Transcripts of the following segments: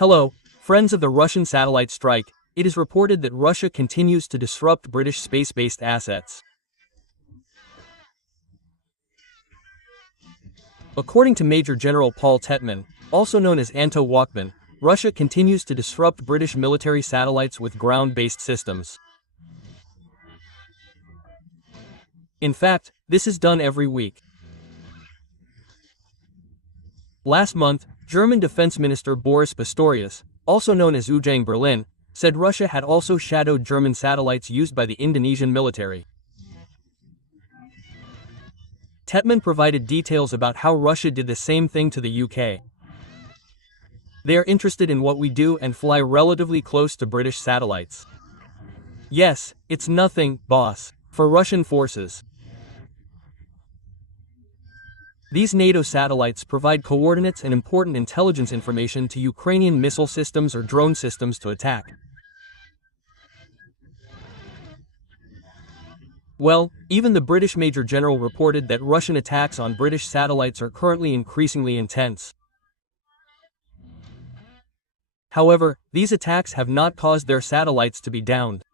Hello, friends of the Russian satellite strike. It is reported that Russia continues to disrupt British space-based assets. According to Major General Paul Tetman, also known as Anto Walkman, Russia continues to disrupt British military satellites with ground-based systems. In fact, this is done every week. Last month, German Defense Minister Boris Pistorius, also known as Ujang Berlin, said Russia had also shadowed German satellites used by the Indonesian military. Tetman provided details about how Russia did the same thing to the UK. They are interested in what we do and fly relatively close to British satellites. Yes, it's nothing, boss, for Russian forces. These NATO satellites provide coordinates and important intelligence information to Ukrainian missile systems or drone systems to attack. Well, even the British Major General reported that Russian attacks on British satellites are currently increasingly intense. However, these attacks have not caused their satellites to be downed.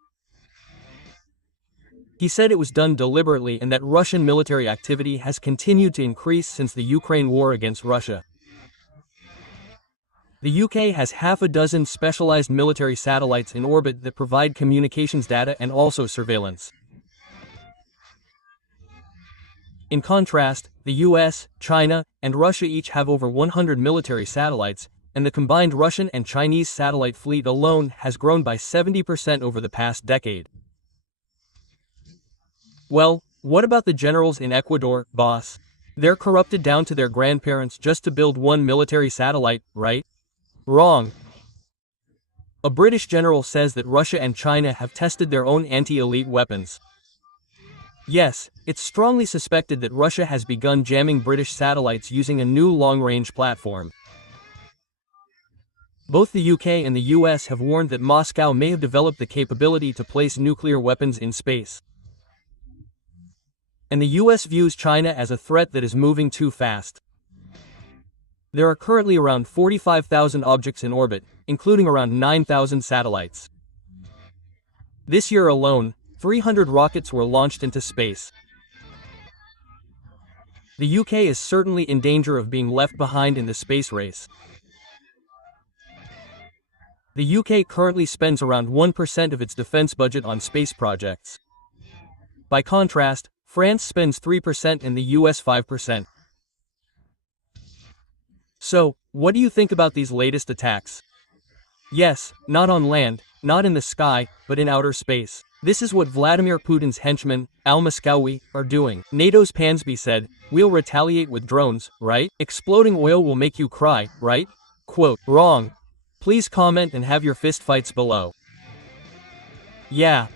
He said it was done deliberately and that Russian military activity has continued to increase since the Ukraine war against Russia. The UK has half a dozen specialized military satellites in orbit that provide communications data and also surveillance. In contrast, the US, China, and Russia each have over 100 military satellites, and the combined Russian and Chinese satellite fleet alone has grown by 70% over the past decade. Well, what about the generals in Ecuador, boss? They're corrupted down to their grandparents just to build one military satellite, right? Wrong. A British general says that Russia and China have tested their own anti-elite weapons. Yes, it's strongly suspected that Russia has begun jamming British satellites using a new long-range platform. Both the UK and the US have warned that Moscow may have developed the capability to place nuclear weapons in space. And the US views China as a threat that is moving too fast. There are currently around 45,000 objects in orbit, including around 9,000 satellites. This year alone, 300 rockets were launched into space. The UK is certainly in danger of being left behind in the space race. The UK currently spends around 1% of its defense budget on space projects. By contrast, France spends 3% and the US 5%. So, what do you think about these latest attacks? Yes, not on land, not in the sky, but in outer space. This is what Vladimir Putin's henchmen, al-Moskawi, are doing. NATO's Pansby said, "We'll retaliate with drones, right? Exploding oil will make you cry, right?" Quote, wrong. Please comment and have your fistfights below. Yeah.